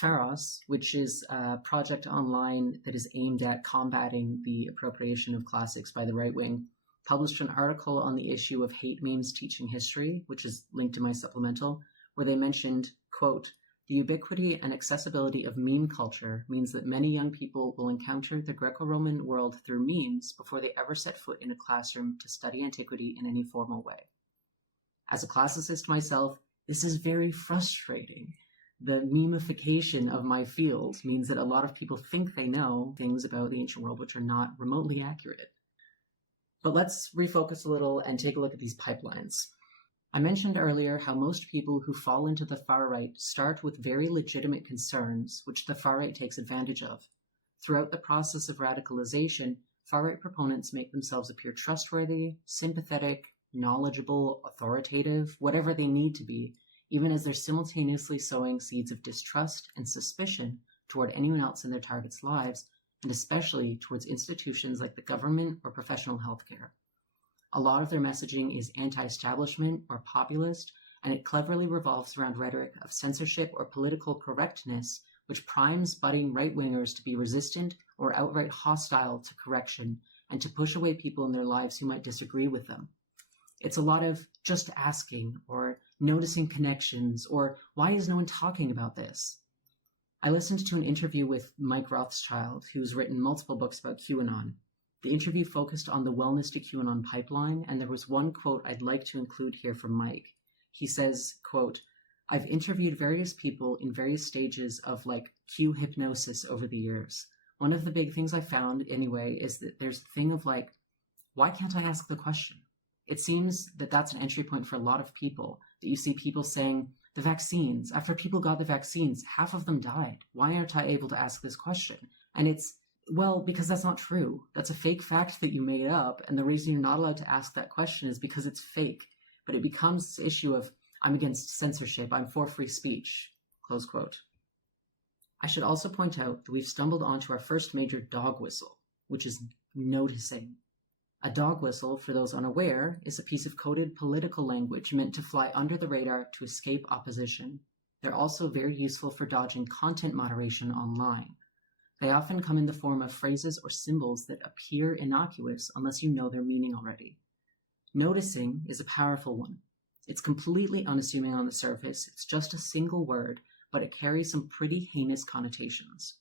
Pharos, which is a project online that is aimed at combating the appropriation of classics by the right wing, published an article on the issue of hate memes teaching history, which is linked to my supplemental, where they mentioned, quote, "The ubiquity and accessibility of meme culture means that many young people will encounter the Greco-Roman world through memes before they ever set foot in a classroom to study antiquity in any formal way. As a classicist myself, this is very frustrating. The memification of my field means that a lot of people think they know things about the ancient world which are not remotely accurate." But let's refocus a little and take a look at these pipelines. I mentioned earlier how most people who fall into the far right start with very legitimate concerns, which the far right takes advantage of. Throughout the process of radicalization, far right proponents make themselves appear trustworthy, sympathetic, knowledgeable, authoritative, whatever they need to be, even as they're simultaneously sowing seeds of distrust and suspicion toward anyone else in their target's lives, and especially towards institutions like the government or professional healthcare. A lot of their messaging is anti-establishment or populist, and it cleverly revolves around rhetoric of censorship or political correctness, which primes budding right-wingers to be resistant or outright hostile to correction and to push away people in their lives who might disagree with them. It's a lot of just asking or noticing connections or why is no one talking about this? I listened to an interview with Mike Rothschild, who's written multiple books about QAnon. The interview focused on the wellness to QAnon pipeline, and there was one quote I'd like to include here from Mike. He says, quote, "I've interviewed various people in various stages of like Q hypnosis over the years. One of the big things I found anyway is that there's a thing of like, why can't I ask the question? It seems that that's an entry point for a lot of people, that you see people saying, the vaccines, after people got the vaccines, half of them died. Why aren't I able to ask this question? And it's, well, because that's not true. That's a fake fact that you made up, and the reason you're not allowed to ask that question is because it's fake. But it becomes this issue of, I'm against censorship, I'm for free speech," close quote. I should also point out that we've stumbled onto our first major dog whistle, which is noticing. A dog whistle, for those unaware, is a piece of coded political language meant to fly under the radar to escape opposition. They're also very useful for dodging content moderation online. They often come in the form of phrases or symbols that appear innocuous unless you know their meaning already. Noticing is a powerful one. It's completely unassuming on the surface, it's just a single word, but it carries some pretty heinous connotations.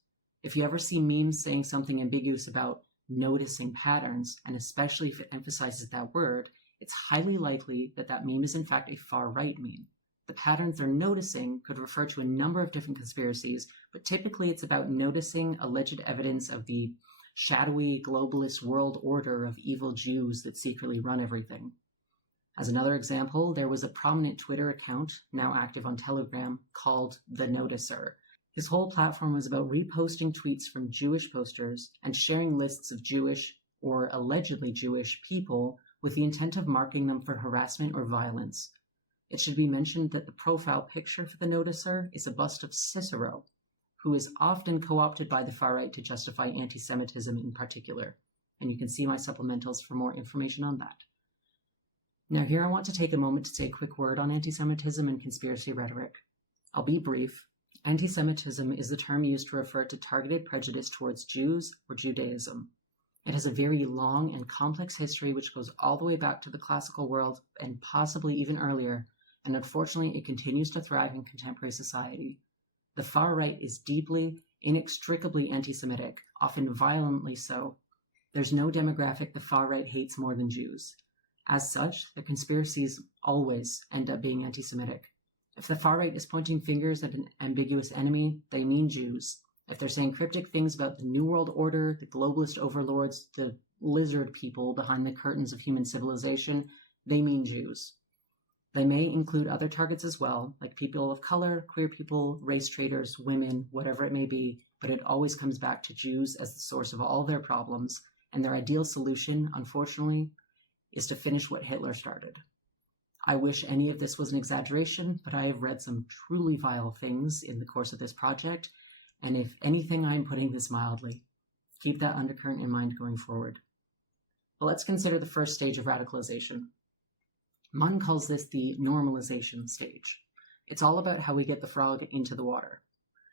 If you ever see memes saying something ambiguous about noticing patterns, and especially if it emphasizes that word, it's highly likely that that meme is in fact a far-right meme. The patterns they're noticing could refer to a number of different conspiracies, but typically it's about noticing alleged evidence of the shadowy globalist world order of evil Jews that secretly run everything. As another example, there was a prominent Twitter account, now active on Telegram, called The Noticer. His whole platform was about reposting tweets from Jewish posters and sharing lists of Jewish, or allegedly Jewish, people with the intent of marking them for harassment or violence. It should be mentioned that the profile picture for the Noticer is a bust of Cicero, who is often co-opted by the far right to justify anti-Semitism in particular, and you can see my supplementals for more information on that. Now here I want to take a moment to say a quick word on anti-Semitism and conspiracy rhetoric. I'll be brief. Anti-Semitism is the term used to refer to targeted prejudice towards Jews or Judaism. It has a very long and complex history which goes all the way back to the classical world and possibly even earlier, and unfortunately it continues to thrive in contemporary society. The far right is deeply, inextricably anti-Semitic, often violently so. There's no demographic the far right hates more than Jews. As such, the conspiracies always end up being anti-Semitic. If the far right is pointing fingers at an ambiguous enemy, they mean Jews. If they're saying cryptic things about the New World Order, the globalist overlords, the lizard people behind the curtains of human civilization, they mean Jews. They may include other targets as well, like people of color, queer people, race traders, women, whatever it may be, but it always comes back to Jews as the source of all their problems, and their ideal solution, unfortunately, is to finish what Hitler started. I wish any of this was an exaggeration, but I have read some truly vile things in the course of this project, and if anything, I'm putting this mildly. Keep that undercurrent in mind going forward. But let's consider the first stage of radicalization. Munn calls this the normalization stage. It's all about how we get the frog into the water.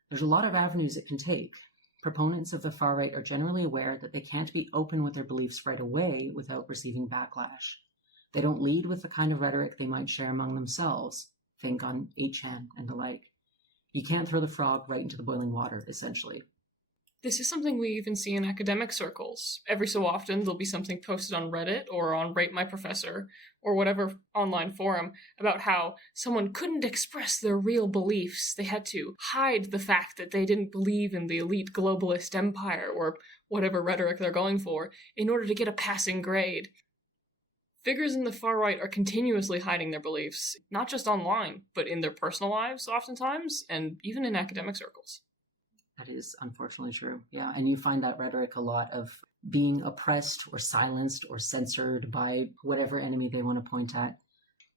There's a lot of avenues it can take. Proponents of the far right are generally aware that they can't be open with their beliefs right away without receiving backlash. They don't lead with the kind of rhetoric they might share among themselves. Think on 8chan and the like. You can't throw the frog right into the boiling water, essentially. This is something we even see in academic circles. Every so often, there'll be something posted on Reddit or on Rate My Professor or whatever online forum about how someone couldn't express their real beliefs. They had to hide the fact that they didn't believe in the elite globalist empire or whatever rhetoric they're going for in order to get a passing grade. Figures in the far right are continuously hiding their beliefs, not just online, but in their personal lives oftentimes, and even in academic circles. That is unfortunately true. Yeah, and you find that rhetoric a lot of being oppressed or silenced or censored by whatever enemy they want to point at.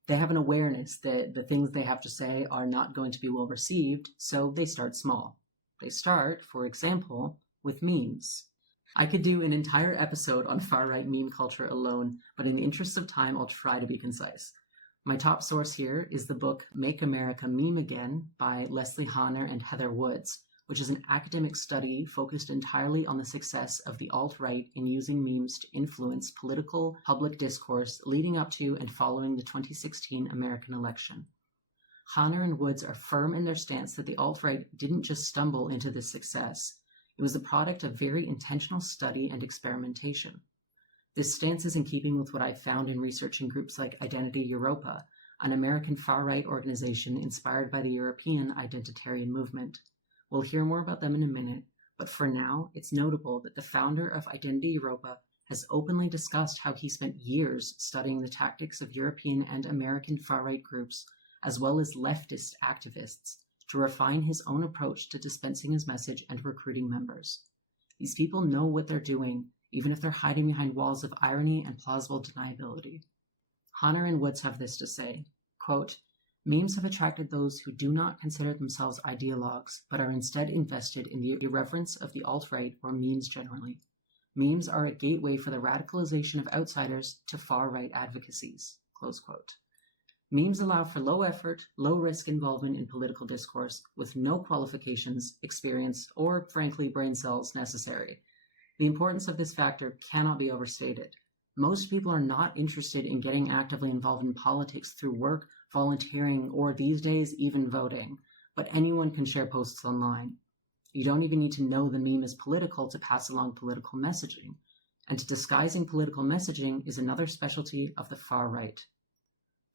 They have an awareness that the things they have to say are not going to be well received, so they start small. They start, for example, with memes. I could do an entire episode on far-right meme culture alone, but in the interest of time, I'll try to be concise. My top source here is the book Make America Meme Again by Leslie Hanner and Heather Woods, which is an academic study focused entirely on the success of the alt-right in using memes to influence political public discourse leading up to and following the 2016 American election. Hanner and Woods are firm in their stance that the alt-right didn't just stumble into this success. It was the product of very intentional study and experimentation. This stance is in keeping with what I found in researching groups like Identity Europa, an American far-right organization inspired by the European identitarian movement. We'll hear more about them in a minute, but for now, it's notable that the founder of Identity Europa has openly discussed how he spent years studying the tactics of European and American far-right groups, as well as leftist activists, to refine his own approach to dispensing his message and recruiting members. These people know what they're doing, even if they're hiding behind walls of irony and plausible deniability. Hanner and Woods have this to say, quote, "Memes have attracted those who do not consider themselves ideologues, but are instead invested in the irreverence of the alt-right or memes generally. Memes are a gateway for the radicalization of outsiders to far-right advocacies." Close quote. Memes allow for low-effort, low-risk involvement in political discourse with no qualifications, experience, or, frankly, brain cells necessary. The importance of this factor cannot be overstated. Most people are not interested in getting actively involved in politics through work, volunteering, or these days, even voting. But anyone can share posts online. You don't even need to know the meme is political to pass along political messaging. And disguising political messaging is another specialty of the far right.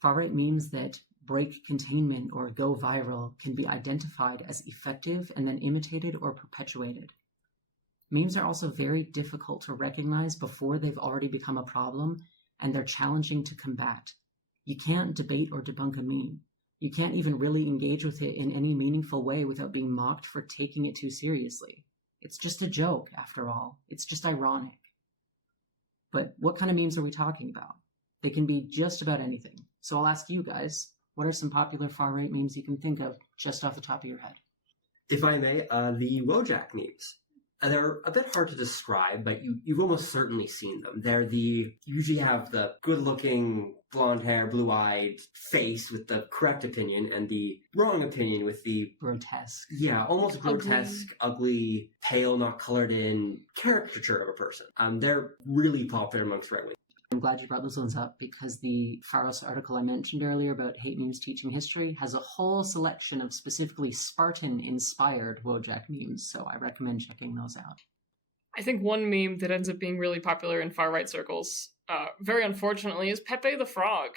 Far right memes that break containment or go viral can be identified as effective and then imitated or perpetuated. Memes are also very difficult to recognize before they've already become a problem, and they're challenging to combat. You can't debate or debunk a meme. You can't even really engage with it in any meaningful way without being mocked for taking it too seriously. It's just a joke, after all. It's just ironic. But what kind of memes are we talking about? They can be just about anything. So I'll ask you guys, what are some popular far-right memes you can think of just off the top of your head? If I may, the Wojak memes. They're a bit hard to describe, but you've almost certainly seen them. You usually have the good-looking, blonde hair, blue-eyed face with the correct opinion and the wrong opinion with the... grotesque. Yeah, almost grotesque, ugly, pale, not colored in caricature of a person. They're really popular amongst right-wing. I'm glad you brought those ones up because the Pharos article I mentioned earlier about hate memes teaching history has a whole selection of specifically Spartan-inspired Wojak memes, so I recommend checking those out. I think one meme that ends up being really popular in far-right circles, very unfortunately, is Pepe the Frog.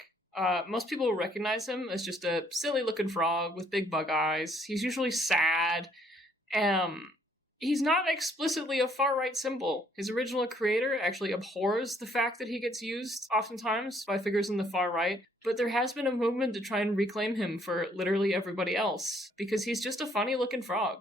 Most people recognize him as just a silly-looking frog with big bug eyes. He's usually sad. He's not explicitly a far-right symbol. His original creator actually abhors the fact that he gets used oftentimes by figures in the far right, but there has been a movement to try and reclaim him for literally everybody else, because he's just a funny-looking frog.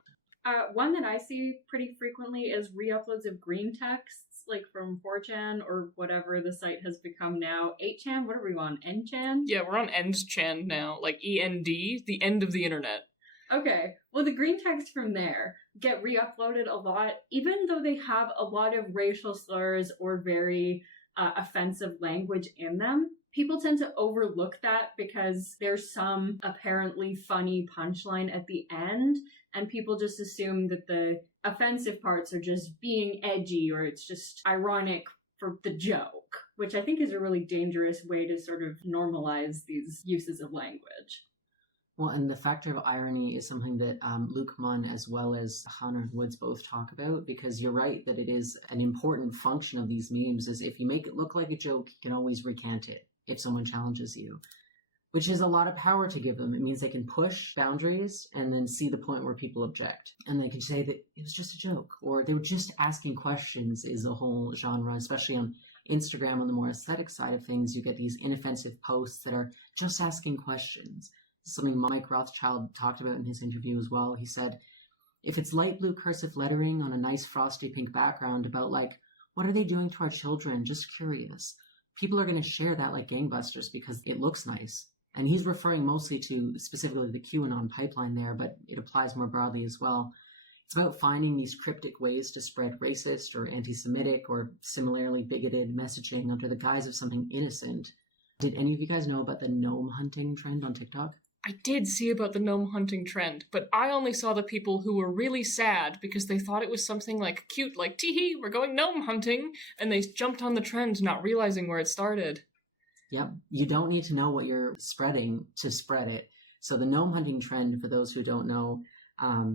One that I see pretty frequently is re-uploads of green texts, like from 4chan or whatever the site has become now. 8chan? What are we on? N-chan? Yeah, we're on End-chan now, like END, the end of the internet. Okay, well, the green text from there get re-uploaded a lot, even though they have a lot of racial slurs or very offensive language in them. People tend to overlook that because there's some apparently funny punchline at the end, and people just assume that the offensive parts are just being edgy or it's just ironic for the joke, which I think is a really dangerous way to sort of normalize these uses of language. Well, and the factor of irony is something that Luke Munn as well as Hannah Woods both talk about, because you're right that it is an important function of these memes is if you make it look like a joke, you can always recant it if someone challenges you, which is a lot of power to give them. It means they can push boundaries and then see the point where people object. And they can say that it was just a joke, or they were just asking questions is a whole genre, especially on Instagram on the more aesthetic side of things. You get these inoffensive posts that are just asking questions. Something Mike Rothschild talked about in his interview as well. He said, if it's light blue cursive lettering on a nice frosty pink background about like, what are they doing to our children? Just curious. People are going to share that like gangbusters because it looks nice. And he's referring mostly to specifically the QAnon pipeline there, but it applies more broadly as well. It's about finding these cryptic ways to spread racist or anti-Semitic or similarly bigoted messaging under the guise of something innocent. Did any of you guys know about the gnome hunting trend on TikTok? I did see about the gnome hunting trend, but I only saw the people who were really sad because they thought it was something like cute, like, tee-hee, we're going gnome hunting, and they jumped on the trend not realizing where it started. Yep. You don't need to know what you're spreading to spread it. So the gnome hunting trend, for those who don't know,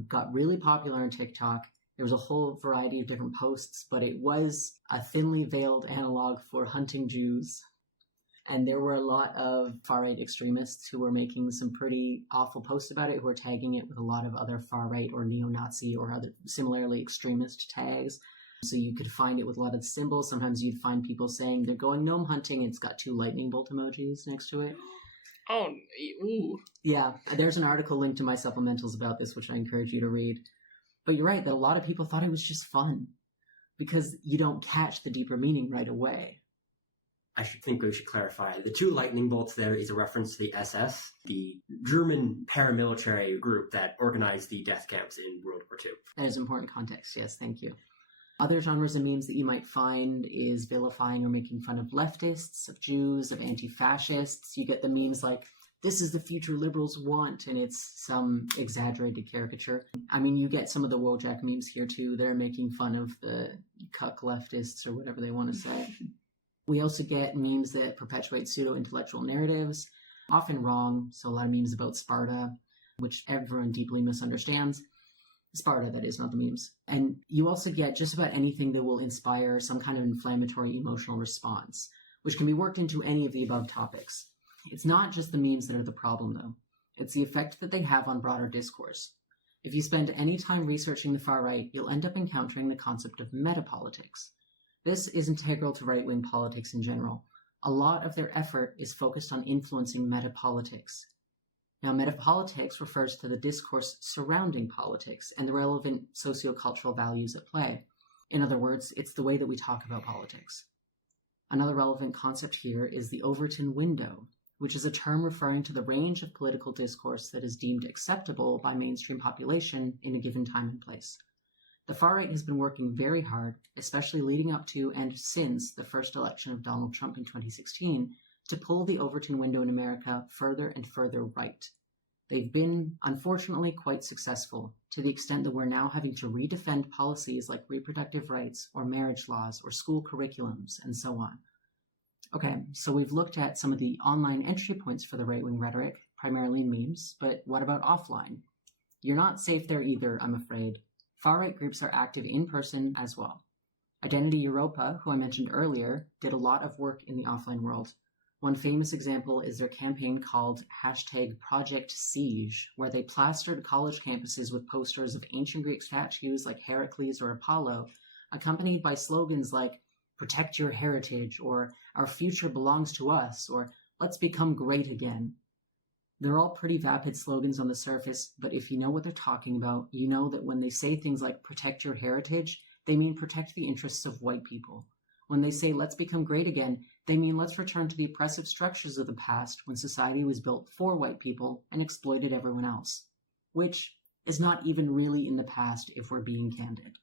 got really popular on TikTok. There was a whole variety of different posts, but it was a thinly veiled analog for hunting Jews. And there were a lot of far-right extremists who were making some pretty awful posts about it, who were tagging it with a lot of other far-right or neo-Nazi or other similarly extremist tags. So you could find it with a lot of symbols. Sometimes you'd find people saying they're going gnome hunting. It's got 2 lightning bolt emojis next to it. Oh, ooh. Yeah, there's an article linked to my supplementals about this, which I encourage you to read. But you're right that a lot of people thought it was just fun because you don't catch the deeper meaning right away. I think we should clarify. The 2 lightning bolts there is a reference to the SS, the German paramilitary group that organized the death camps in World War II. That is important context, yes, thank you. Other genres of memes that you might find is vilifying or making fun of leftists, of Jews, of anti-fascists. You get the memes like, this is the future liberals want, and it's some exaggerated caricature. I mean, you get some of the Wojak memes here too. They're making fun of the cuck leftists or whatever they want to say. We also get memes that perpetuate pseudo-intellectual narratives, often wrong. So a lot of memes about Sparta, which everyone deeply misunderstands. Sparta, that is, not the memes. And you also get just about anything that will inspire some kind of inflammatory emotional response, which can be worked into any of the above topics. It's not just the memes that are the problem, though. It's the effect that they have on broader discourse. If you spend any time researching the far right, you'll end up encountering the concept of metapolitics. This is integral to right-wing politics in general. A lot of their effort is focused on influencing metapolitics. Now, metapolitics refers to the discourse surrounding politics and the relevant sociocultural values at play. In other words, it's the way that we talk about politics. Another relevant concept here is the Overton window, which is a term referring to the range of political discourse that is deemed acceptable by mainstream population in a given time and place. The far right has been working very hard, especially leading up to and since the first election of Donald Trump in 2016, to pull the Overton window in America further and further right. They've been, unfortunately, quite successful, to the extent that we're now having to redefend policies like reproductive rights or marriage laws or school curriculums and so on. Okay, so we've looked at some of the online entry points for the right-wing rhetoric, primarily memes, but what about offline? You're not safe there either, I'm afraid. Far-right groups are active in person as well. Identity Europa, who I mentioned earlier, did a lot of work in the offline world. One famous example is their campaign called #ProjectSiege, where they plastered college campuses with posters of ancient Greek statues like Heracles or Apollo, accompanied by slogans like, "Protect your heritage," or "Our future belongs to us," or "Let's become great again." They're all pretty vapid slogans on the surface, but if you know what they're talking about, you know that when they say things like "protect your heritage," they mean protect the interests of white people. When they say "let's become great again," they mean let's return to the oppressive structures of the past when society was built for white people and exploited everyone else. Which is not even really in the past if we're being candid.